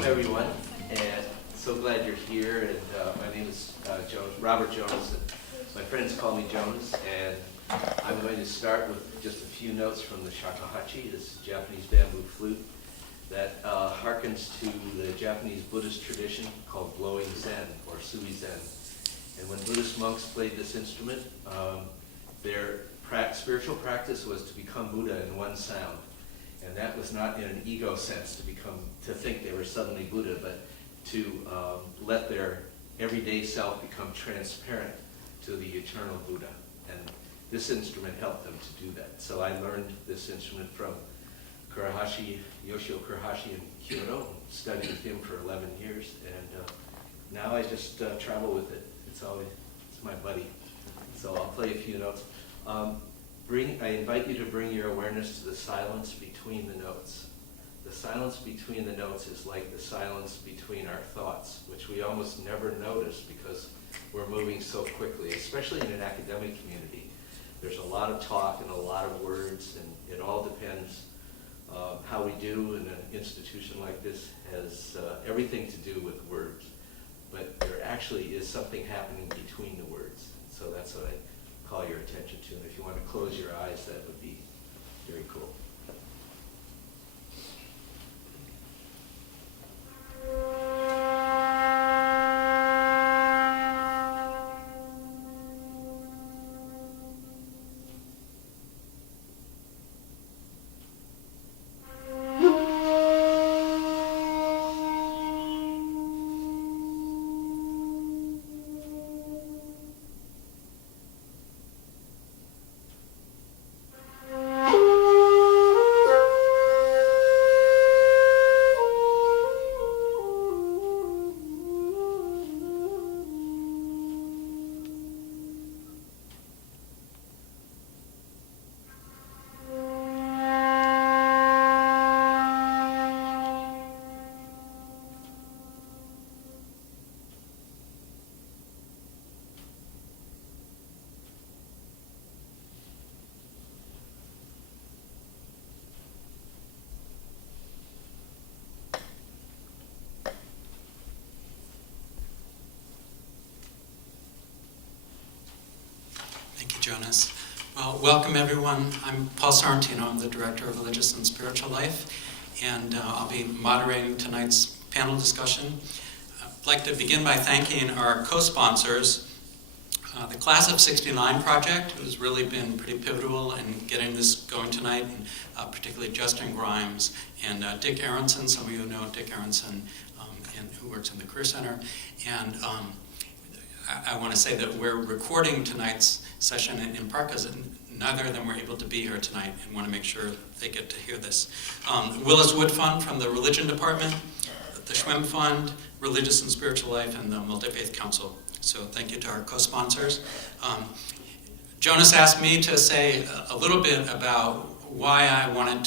Welcome everyone, and so glad you're here. And my name is Robert Jonas. And my friends call me Jonas, and I'm going to start with just a few notes from the shakuhachi, this Japanese bamboo flute that harkens to the Japanese Buddhist tradition called blowing Zen or sui Zen. And when Buddhist monks played this instrument, their spiritual practice was to become Buddha in one sound. And that was not in an ego sense to think they were suddenly Buddha, but to let their everyday self become transparent to the eternal Buddha. And this instrument helped them to do that. So I learned this instrument from Yoshio Kurahashi in Kyoto, studied with him for 11 years, and now I just travel with it. It's my buddy. So I'll play a few notes. I invite you to bring your awareness to the silence between the notes. The silence between the notes is like the silence between our thoughts, which we almost never notice because we're moving so quickly, especially in an academic community. There's a lot of talk and a lot of words, and it all depends. How we do in an institution like this has everything to do with words, but there actually is something happening between the words. So that's what I call your attention to. And if you want to close your eyes, that would be very cool. Thank you, Jonas. Well, welcome everyone. I'm Paul Sorrentino. I'm the Director of Religious and Spiritual Life, and I'll be moderating tonight's panel discussion. I'd like to begin by thanking our co-sponsors, the Class of '69 Project, who's really been pretty pivotal in getting this going tonight, and particularly Justin Grimes and Dick Aronson. Some of you know Dick Aronson, who works in the Career Center. And I want to say that we're recording tonight's session in part because neither of them were able to be here tonight and want to make sure they get to hear this. Willis Wood Fund from the Religion Department, the Schwem Fund, Religious and Spiritual Life, and the Multi-Faith Council. So thank you to our co-sponsors. Jonas asked me to say a little bit about why I wanted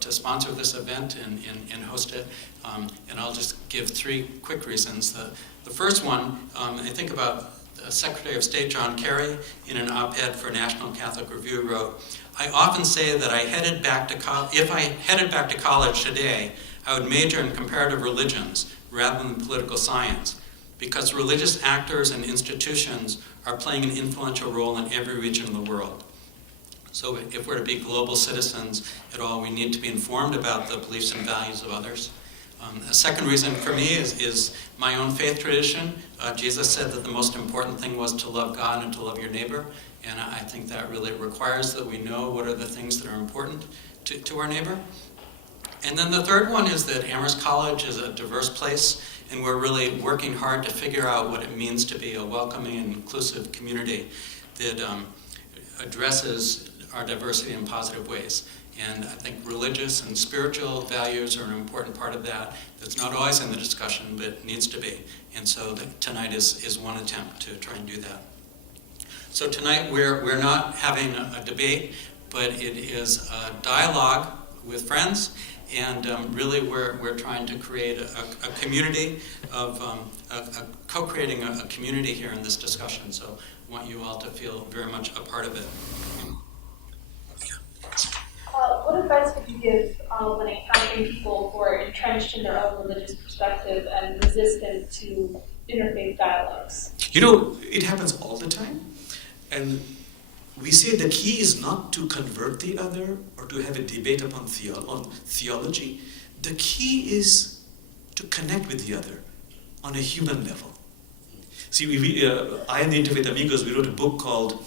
to sponsor this event and host it. And I'll just give three quick reasons. The first one, I think about Secretary of State John Kerry in an op-ed for National Catholic Review wrote, "I often say that if I headed back to college today, I would major in comparative religions rather than political science, because religious actors and institutions are playing an influential role in every region of the world. So if we're to be global citizens at all, we need to be informed about the beliefs and values of others." A second reason for me is my own faith tradition. Jesus said that the most important thing was to love God and to love your neighbor, and I think that really requires that we know what are the things that are important to our neighbor. And then the third one is that Amherst College is a diverse place, and we're really working hard to figure out what it means to be a welcoming and inclusive community that addresses our diversity in positive ways. And I think religious and spiritual values are an important part of that. That's not always in the discussion, but needs to be. And so tonight is one attempt to try and do that. So tonight we're not having a debate, but it is a dialogue with friends. And really we're trying to create a community of, co-creating a community here in this discussion. So I want you all to feel very much a part of it. what advice would you give when encountering people who are entrenched in their own religious perspective and resistant to interfaith dialogues? It happens all the time. And we say the key is not to convert the other or to have a debate upon theology. The key is to connect with the other on a human level. See, I and the Interfaith Amigos, we wrote a book called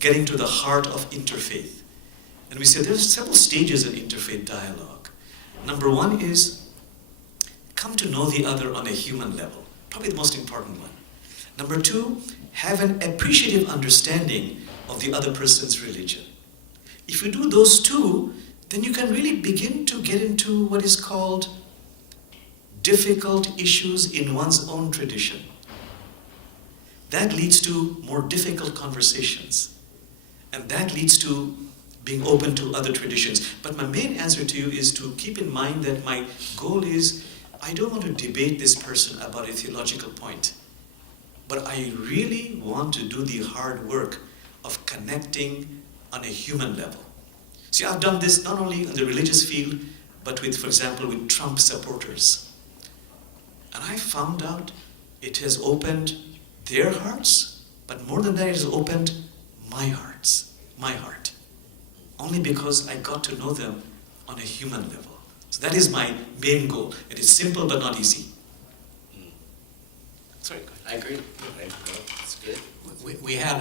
Getting to the Heart of Interfaith. And we said there are several stages in interfaith dialogue. Number one is come to know the other on a human level, probably the most important one. Number two, have an appreciative understanding of the other person's religion. If you do those two, then you can really begin to get into what is called difficult issues in one's own tradition. That leads to more difficult conversations. And that leads to being open to other traditions. But my main answer to you is to keep in mind that my goal is, I don't want to debate this person about a theological point. But I really want to do the hard work of connecting on a human level. See, I've done this not only in the religious field, but with, for example, with Trump supporters. And I found out it has opened their hearts, but more than that, it has opened my heart. Only because I got to know them on a human level. So that is my main goal. It is simple but not easy. Sorry, go ahead. I agree. That's good. We had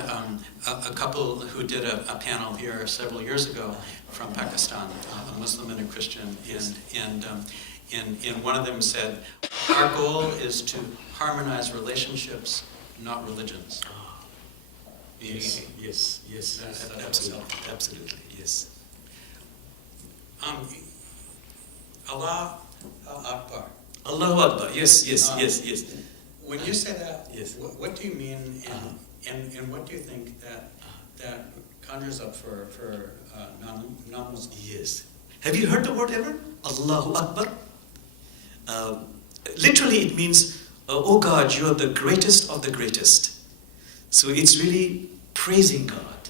a couple who did a panel here several years ago from Pakistan, a Muslim and a Christian, and one of them said, our goal is to harmonize relationships, not religions. Yes, absolutely, yes. Allah Akbar. Allahu Akbar, yes. When you say that, Yes. what do you mean, and what do you think that conjures up for non-Muslims? Yes. Have you heard the word ever? Allahu Akbar? Literally it means, oh God, you are the greatest of the greatest. So it's really praising God.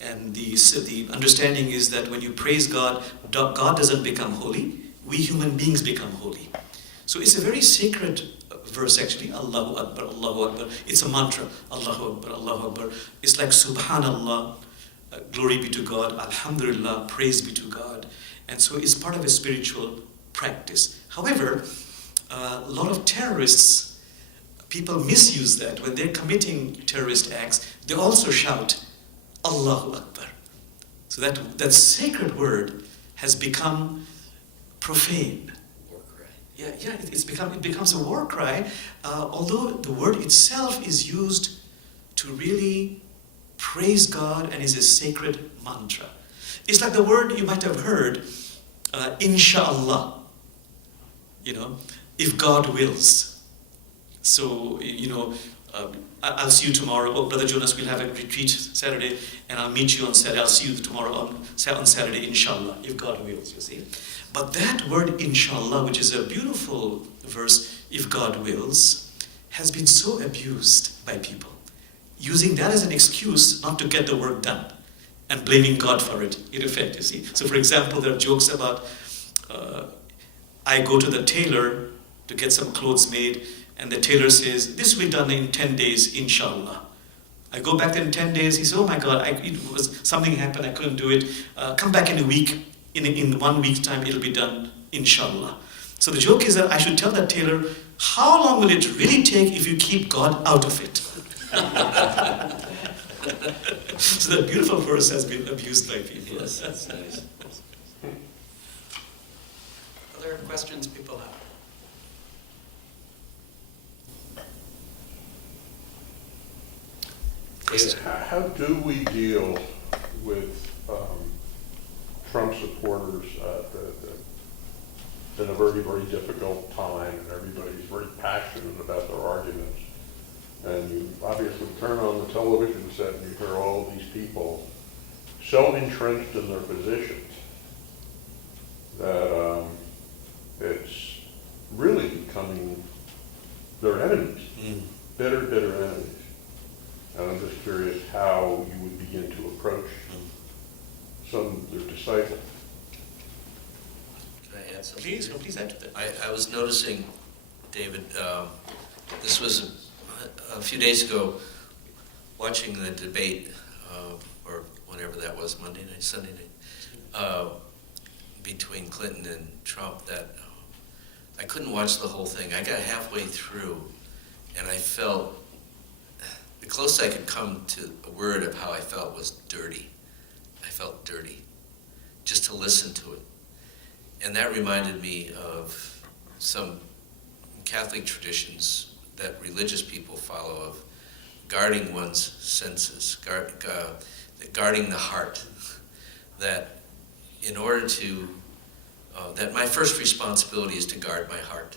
And the understanding is that when you praise God, God doesn't become holy. We human beings become holy. So it's a very sacred verse actually, Allahu Akbar, Allahu Akbar. It's a mantra, Allahu Akbar, Allahu Akbar. It's like Subhanallah, glory be to God, Alhamdulillah, praise be to God. And so it's part of a spiritual practice. However, a lot of terrorists, people misuse that. When they're committing terrorist acts, they also shout, Allahu Akbar. So that sacred word has become profane. War cry. Yeah, it becomes a war cry, although the word itself is used to really praise God and is a sacred mantra. It's like the word you might have heard, inshallah, if God wills. So, I'll see you tomorrow. Oh, Brother Jonas, we'll have a retreat Saturday, and I'll meet you on Saturday. I'll see you tomorrow on Saturday, inshallah, if God wills, you see. But that word, inshallah, which is a beautiful verse, if God wills, has been so abused by people, using that as an excuse not to get the work done, and blaming God for it, in effect, you see. So, for example, there are jokes about, I go to the tailor to get some clothes made, and the tailor says, this will be done in 10 days, inshallah. I go back in 10 days, he says, oh my God, something happened, I couldn't do it. Come back in a week, in 1 week's time, it'll be done, inshallah. So the joke is that I should tell that tailor, how long will it really take if you keep God out of it? So that beautiful verse has been abused by people. Yes, that's nice. Other questions people have? How do we deal with Trump supporters in a very, very difficult time, and everybody's very passionate about their arguments? And you obviously turn on the television set and you hear all of these people so entrenched in their positions that it's really becoming their enemies, bitter enemies. And I'm just curious how you would begin to approach some of their disciples. add something? Please add to that. I was noticing, David, this was a few days ago, watching the debate, or whenever that was, Monday night, Sunday night, between Clinton and Trump, that I couldn't watch the whole thing. I got halfway through, and I felt, the closest I could come to a word of how I felt was dirty. I felt dirty, just to listen to it. And that reminded me of some Catholic traditions that religious people follow of guarding one's senses, guarding the heart. That in order to, that my first responsibility is to guard my heart.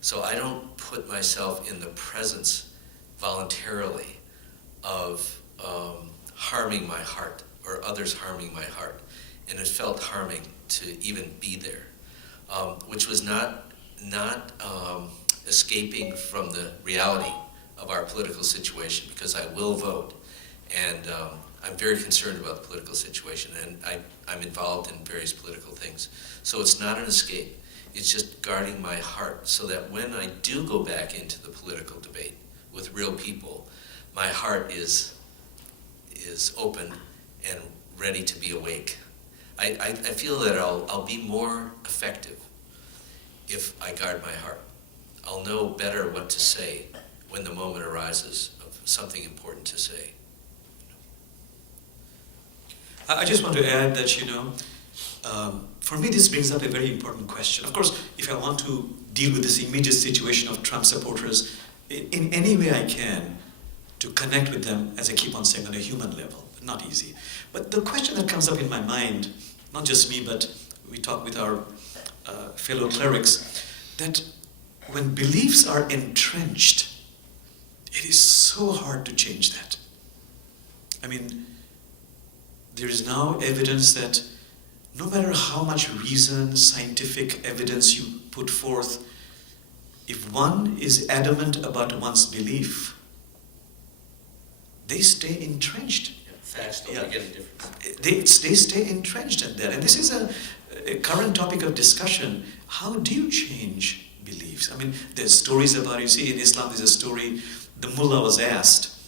So I don't put myself in the presence voluntarily of harming my heart or others harming my heart. And it felt harming to even be there, which was not escaping from the reality of our political situation, because I will vote, and I'm very concerned about the political situation, and I'm involved in various political things. So it's not an escape, it's just guarding my heart, so that when I do go back into the political debate with real people, my heart is open and ready to be awake. I feel that I'll be more effective if I guard my heart. I'll know better what to say when the moment arises of something important to say. I just want to add that, for me this brings up a very important question. Of course, if I want to deal with this immediate situation of Trump supporters in any way I can, to connect with them, as I keep on saying, on a human level, but not easy. But the question that comes up in my mind, not just me, but we talk with our fellow clerics, that when beliefs are entrenched, it is so hard to change that. I mean, there is now evidence that no matter how much reason, scientific evidence you put forth, if one is adamant about one's belief, they stay entrenched. Facts don't make any difference. They stay entrenched in that. And this is a current topic of discussion. How do you change beliefs? I mean, there's stories about, you see, in Islam there's a story, the mullah was asked,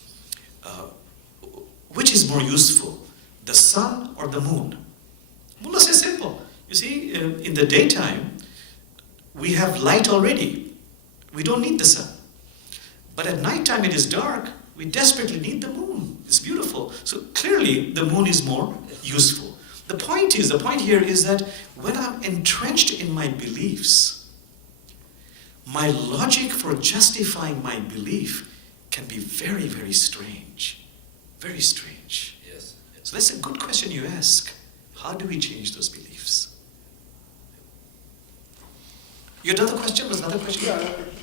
which is more useful, the sun or the moon? Mullah says simple. You see, in the daytime, we have light already. We don't need the sun. But at nighttime it is dark. We desperately need the moon. It's beautiful. So clearly the moon is more useful. The point here is that when I'm entrenched in my beliefs, my logic for justifying my belief can be very, very strange. Very strange. Yes. So that's a good question you ask. How do we change those beliefs? You had another question? Was another question? Yeah, I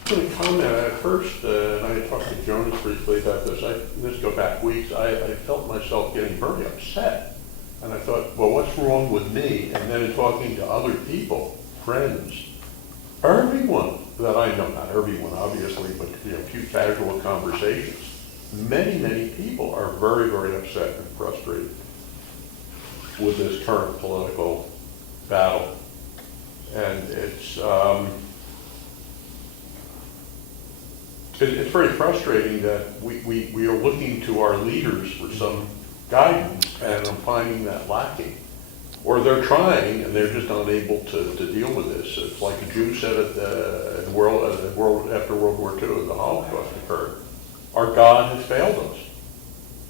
just want to comment. At first, and I talked to Jonas briefly about this, this go back weeks, I felt myself getting very upset. And I thought, well, what's wrong with me? And then in talking to other people, friends, everyone that I know, not everyone obviously, but a few casual conversations, many people are very, very upset and frustrated with this current political battle. And it's very frustrating that we are looking to our leaders for some guidance, and I'm finding that lacking. Or they're trying, and they're just unable to deal with this. It's like a Jew said after World War II, the Holocaust occurred. Our God has failed us.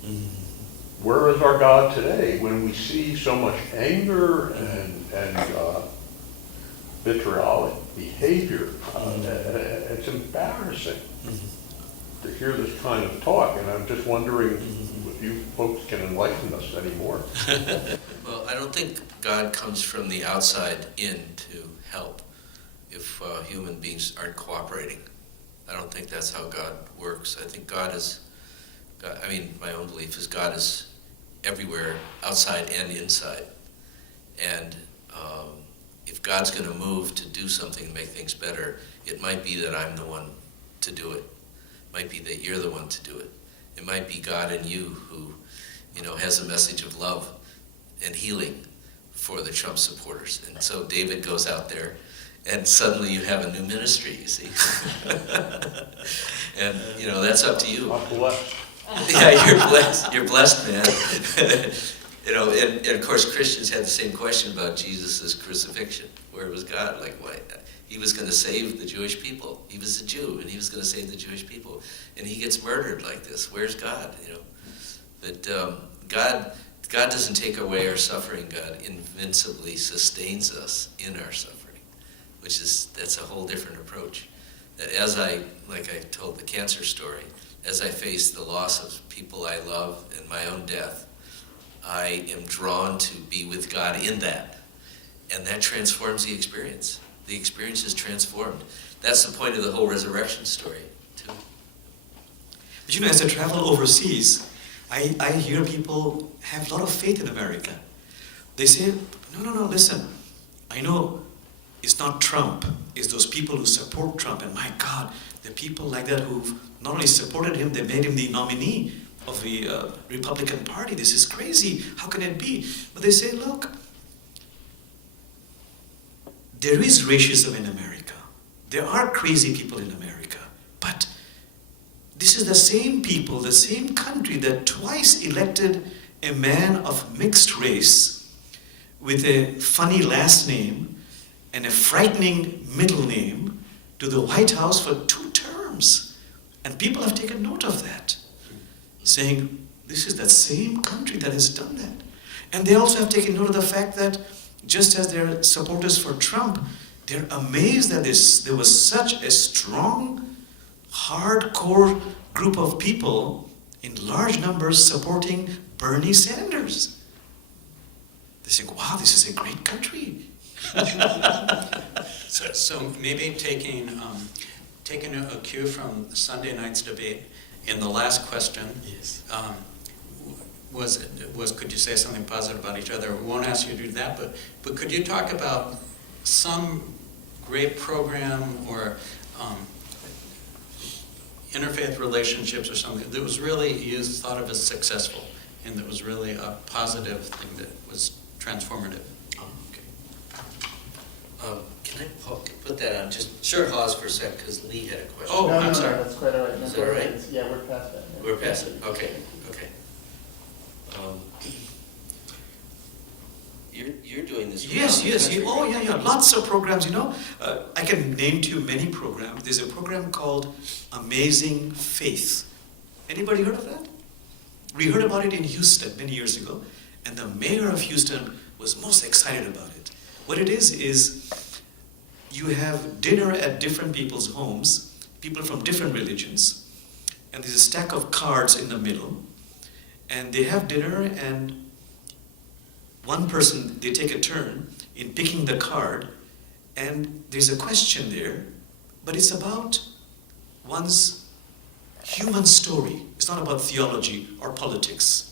Mm-hmm. Where is our God today when we see so much anger and vitriolic behavior? It's embarrassing to hear this kind of talk, and I'm just wondering if you folks can enlighten us anymore. Well, I don't think God comes from the outside in to help if human beings aren't cooperating. I don't think that's how God works. I think my own belief is God is everywhere, outside and inside. And if God's going to move to do something to make things better, it might be that I'm the one to do it. It might be that you're the one to do it. It might be God in you who, has a message of love and healing for the Trump supporters. And so David goes out there And suddenly you have a new ministry, you see. And, that's up to you. I'm blessed. Yeah, you're blessed, man. And of course Christians had the same question about Jesus' crucifixion. Where was God? Like, why? He was going to save the Jewish people. He was a Jew, and he was going to save the Jewish people. And he gets murdered like this. Where's God? But God doesn't take away our suffering. God invincibly sustains us in our suffering, that's a whole different approach. That like I told the cancer story, as I face the loss of people I love and my own death, I am drawn to be with God in that. And that transforms the experience. The experience is transformed. That's the point of the whole resurrection story, too. But as I travel overseas, I hear people have a lot of faith in America. They say, no, listen, I know it's not Trump, it's those people who support Trump. And my God, the people like that who've not only supported him, they made him the nominee of the Republican Party. This is crazy. How can it be? But they say, look, there is racism in America. There are crazy people in America. But this is the same people, the same country that twice elected a man of mixed race with a funny last name and a frightening middle name to the White House for 2 terms. And people have taken note of that, saying, this is that same country that has done that. And they also have taken note of the fact that just as they're supporters for Trump, they're amazed that there was such a strong, hardcore group of people in large numbers supporting Bernie Sanders. They think, wow, this is a great country. So maybe taking a cue from Sunday night's debate, in the last question, Yes. was could you say something positive about each other? We won't ask you to do that, but could you talk about some great program or interfaith relationships or something that was really you thought of as successful and that was really a positive thing that was transformative? Oh, okay. Can I put that on? Just pause for a second, because Lee had a question. Oh, No, I'm no, sorry. no, that's quite all right. No, Is that all right? Yeah, we're past that. We're past it. Okay. You're doing this. Yes, around the country, oh right? yeah, lots of programs, I can name to you many programs. There's a program called Amazing Faith. Anybody heard of that? We heard about it in Houston many years ago, and the mayor of Houston was most excited about it. What it is you have dinner at different people's homes, people from different religions, and there's a stack of cards in the middle, and they have dinner, and one person, they take a turn in picking the card, and there's a question there, but it's about one's human story. It's not about theology or politics.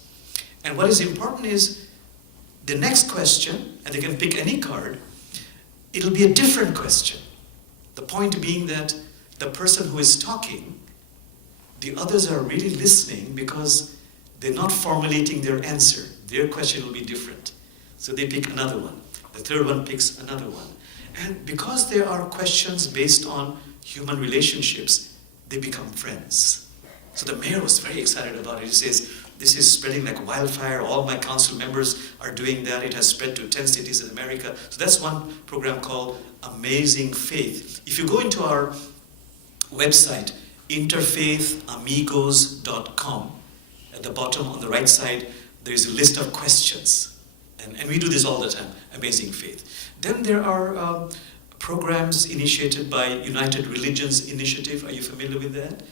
And what is important is the next question, and they can pick any card, it'll be a different question. The point being that the person who is talking, the others are really listening because they're not formulating their answer. Their question will be different. So they pick another one. The third one picks another one. And because there are questions based on human relationships, they become friends. So the mayor was very excited about it. He says, this is spreading like wildfire. All my council members are doing that. It has spread to 10 cities in America. So that's one program called Amazing Faith. If you go into our website, interfaithamigos.com, at the bottom on the right side, there's a list of questions. And we do this all the time, Amazing Faith. Then there are programs initiated by United Religions Initiative. Are you familiar with that?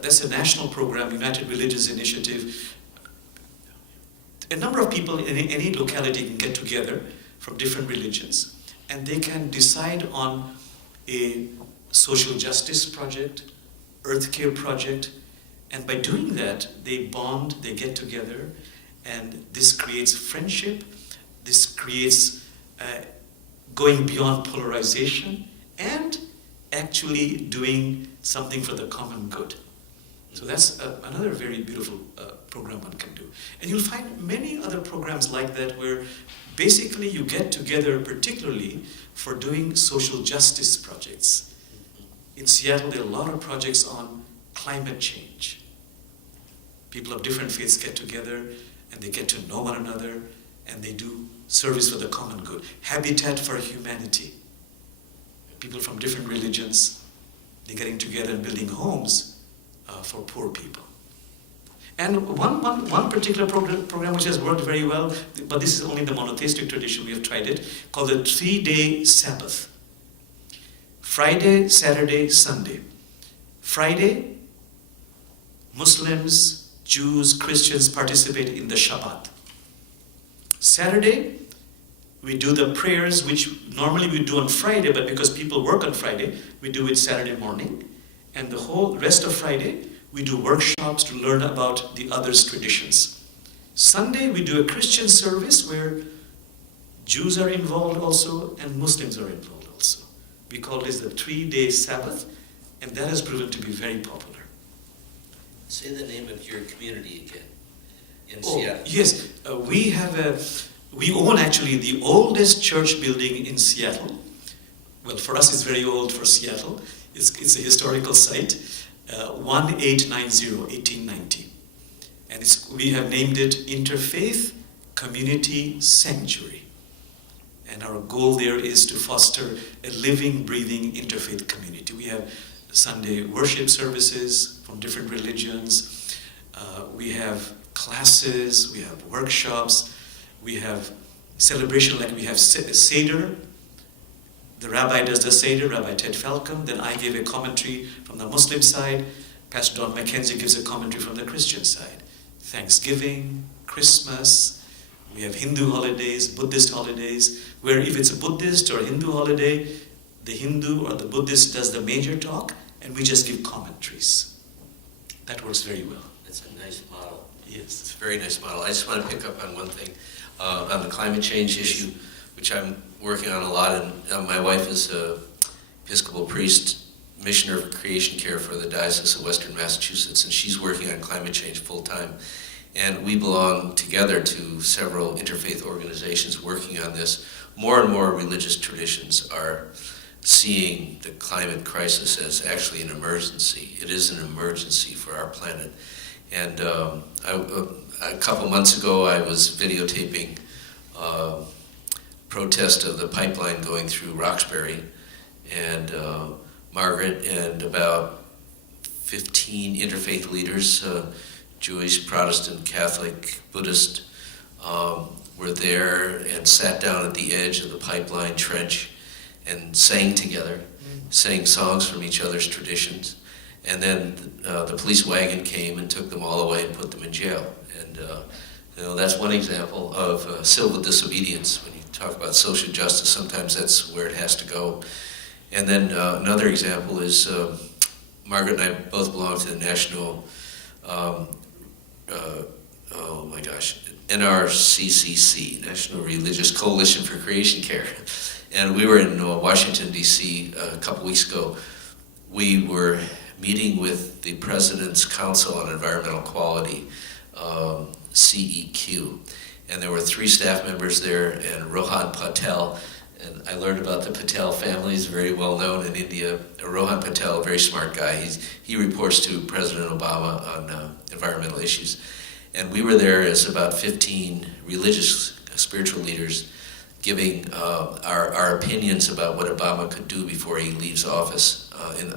That's a national program, United Religions Initiative. A number of people in any locality can get together from different religions, and they can decide on a social justice project, earth care project, and by doing that, they bond, they get together, and this creates friendship, this creates going beyond polarization, and actually doing something for the common good. So that's another very beautiful program one can do. And you'll find many other programs like that where basically you get together particularly for doing social justice projects. In Seattle, there are a lot of projects on climate change. People of different faiths get together and they get to know one another and they do service for the common good. Habitat for Humanity. People from different religions, they're getting together and building homes for poor people. And one particular program which has worked very well, but this is only the monotheistic tradition, we have tried it, called the 3-day Sabbath. Friday, Saturday, Sunday. Friday, Muslims, Jews, Christians participate in the Shabbat. Saturday, we do the prayers, which normally we do on Friday, but because people work on Friday, we do it Saturday morning. And the whole rest of Friday, we do workshops to learn about the others' traditions. Sunday, we do a Christian service where Jews are involved also and Muslims are involved also. We call this the 3-day Sabbath, and that has proven to be very popular. Say the name of your community again in Seattle. Yes, we own actually the oldest church building in Seattle. Well, for us it's very old for Seattle. It's a historical site, 1890. And we have named it Interfaith Community Sanctuary. And our goal there is to foster a living, breathing interfaith community. We have Sunday worship services from different religions. We have classes, we have workshops, we have celebration like we have Seder. The rabbi does the Seder, Rabbi Ted Falcom. Then I give a commentary from the Muslim side. Pastor Don McKenzie gives a commentary from the Christian side. Thanksgiving, Christmas. We have Hindu holidays, Buddhist holidays, where if it's a Buddhist or a Hindu holiday, the Hindu or the Buddhist does the major talk, and we just give commentaries. That works very well. That's a nice model. Yes. It's a very nice model. I just want to pick up on one thing, on the climate change issue, which I'm working on a lot. And my wife is an Episcopal priest, missioner for creation care for the Diocese of Western Massachusetts, and she's working on climate change full time. And we belong together to several interfaith organizations working on this. More and more religious traditions are seeing the climate crisis as actually an emergency. It is an emergency for our planet. And a couple months ago, I was videotaping protest of the pipeline going through Roxbury, and Margaret and about 15 interfaith leaders, Jewish, Protestant, Catholic, Buddhist, were there and sat down at the edge of the pipeline trench and sang together, sang songs from each other's traditions. And then the police wagon came and took them all away and put them in jail. And that's one example of civil disobedience. When you talk about social justice, sometimes that's where it has to go. And then another example is Margaret and I both belong to the National, NRCCC, National Religious Coalition for Creation Care. And we were in Washington, D.C. A couple weeks ago. We were meeting with the President's Council on Environmental Quality, CEQ. And there were 3 staff members there, and Rohan Patel, and I learned about the Patel family. He's very well known in India. Rohan Patel, a very smart guy. He reports to President Obama on environmental issues. And we were there as about 15 religious, spiritual leaders giving our opinions about what Obama could do before he leaves office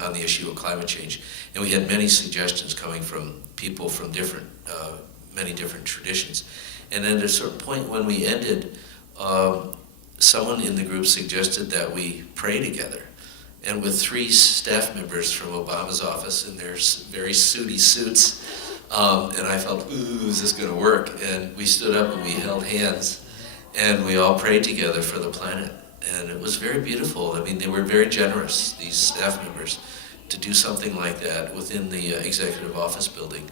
on the issue of climate change. And we had many suggestions coming from people from many different traditions. And at a certain point when we ended, someone in the group suggested that we pray together. And with 3 staff members from Obama's office in their very suity suits, and I felt, ooh, is this going to work? And we stood up and we held hands, and we all prayed together for the planet. And it was very beautiful. I mean, they were very generous, these staff members, to do something like that within the executive office building.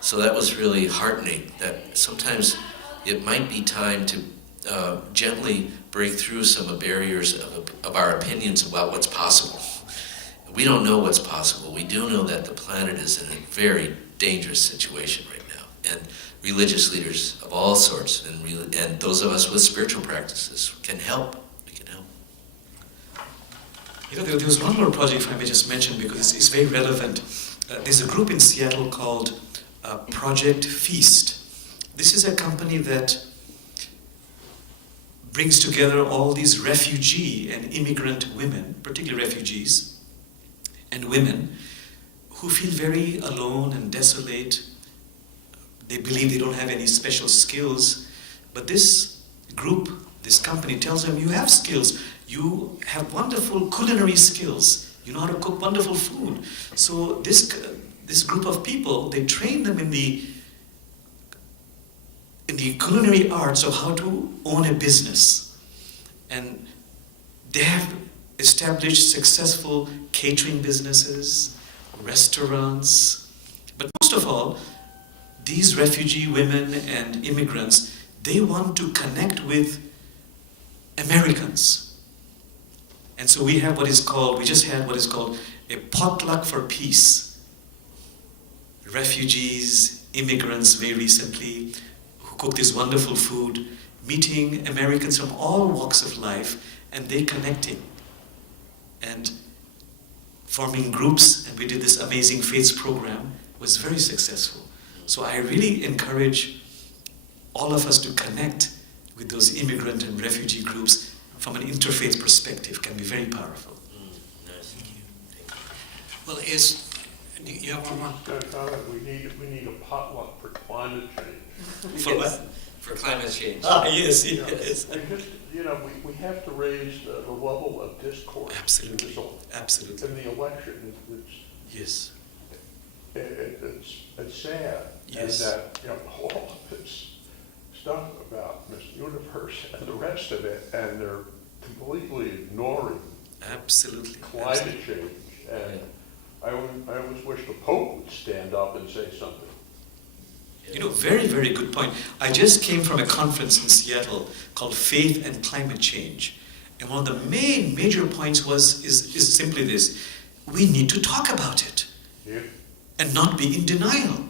So that was really heartening, that sometimes it might be time to gently break through some barriers of our opinions about what's possible. We don't know what's possible. We do know that the planet is in a very dangerous situation right now. And religious leaders of all sorts and those of us with spiritual practices can help. We can help. You know, there was one more project, if I may just mention, because it's very relevant. There's a group in Seattle called Project Feast. This is a company that brings together all these refugee and immigrant women, particularly refugees and women, who feel very alone and desolate. They believe they don't have any special skills, but this group, this company tells them, you have skills. You have wonderful culinary skills. You know how to cook wonderful food. So this group of people, they train them in the culinary arts of how to own a business. And they have established successful catering businesses, restaurants. But most of all, these refugee women and immigrants, they want to connect with Americans. And so we just had what is called a potluck for peace. Refugees, immigrants very recently, who cook this wonderful food, meeting Americans from all walks of life, and they connecting and forming groups, and we did this Amazing Faiths program, was very successful. So I really encourage all of us to connect with those immigrant and refugee groups from an interfaith perspective. Can be very powerful. Nice. Well, you have one more? We need a potluck for climate change. For what? For climate change. Yes. We have to raise the level of discourse. Absolutely. Absolutely. In the election, Yes. it's sad. Yes. And that, all of this stuff about Miss Universe and the rest of it, and they're completely ignoring Absolutely. climate change. And I always wish the Pope would stand up and say something. You know, very, very good point. I just came from a conference in Seattle called Faith and Climate Change. And one of the major points is simply this. We need to talk about it. Yeah. And not be in denial.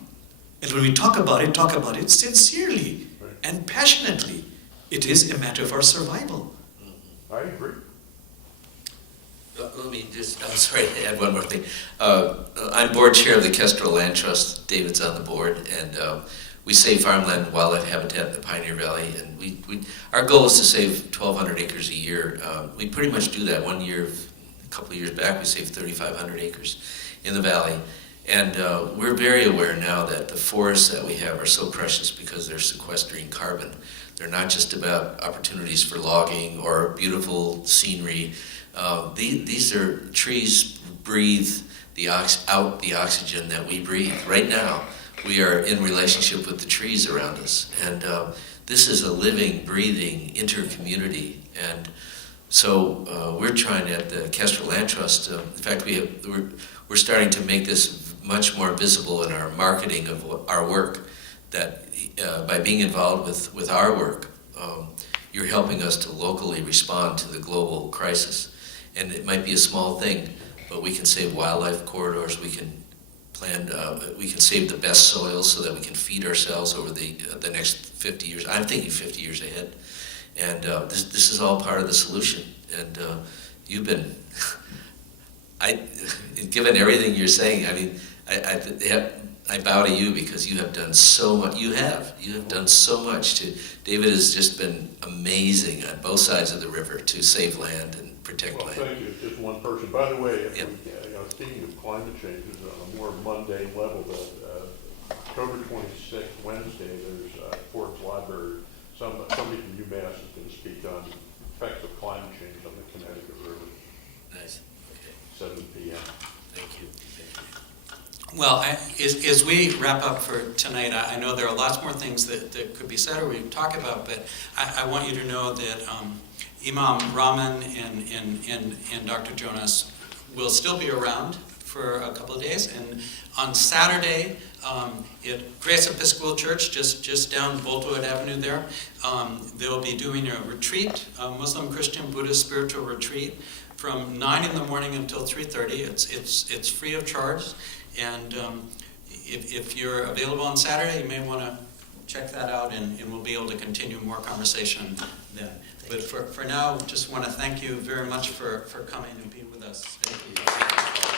And when we talk about it sincerely and passionately. It is a matter of our survival. I agree. Let me just, I'm sorry to add one more thing. I'm board chair of the Kestrel Land Trust. David's on the board, and we save farmland and wildlife habitat in the Pioneer Valley, and our goal is to save 1,200 acres a year. We pretty much do that. One year, a couple of years back, we saved 3,500 acres in the valley. And we're very aware now that the forests that we have are so precious because they're sequestering carbon. They're not just about opportunities for logging or beautiful scenery. These are trees breathe out the oxygen that we breathe. Right now, we are in relationship with the trees around us. And this is a living, breathing inter-community. And so we're trying at the Kestrel Land Trust, in fact, we're starting to make this much more visible in our marketing of our work, that by being involved with our work, you're helping us to locally respond to the global crisis. And it might be a small thing, but we can save wildlife corridors, we can we can save the best soils so that we can feed ourselves over the next 50 years. I'm thinking 50 years ahead. And this is all part of the solution. And you've been, given everything you're saying, I mean, I bow to you because you have done so much. You have done so much. David has just been amazing on both sides of the river to save land and protect land. Thank you. Just one person. By the way, speaking of climate change, on a more mundane level, October 26th, Wednesday, there's Ford's Library. Somebody from UMass is going to speak on effects of climate change on the Connecticut River. Nice. Okay. 7 p.m. Thank you. Well, as we wrap up for tonight, I know there are lots more things that could be said or we could talk about, but I want you to know that Imam Rahman and Dr. Jonas will still be around for a couple of days. And on Saturday, at Grace Episcopal Church, just down Boltwood Avenue there, they'll be doing a retreat, a Muslim-Christian-Buddhist spiritual retreat from 9 in the morning until 3:30. It's free of charge, and if you're available on Saturday, you may want to check that out, and we'll be able to continue more conversation then. But for now, just want to thank you very much for coming and being with us. Thank you.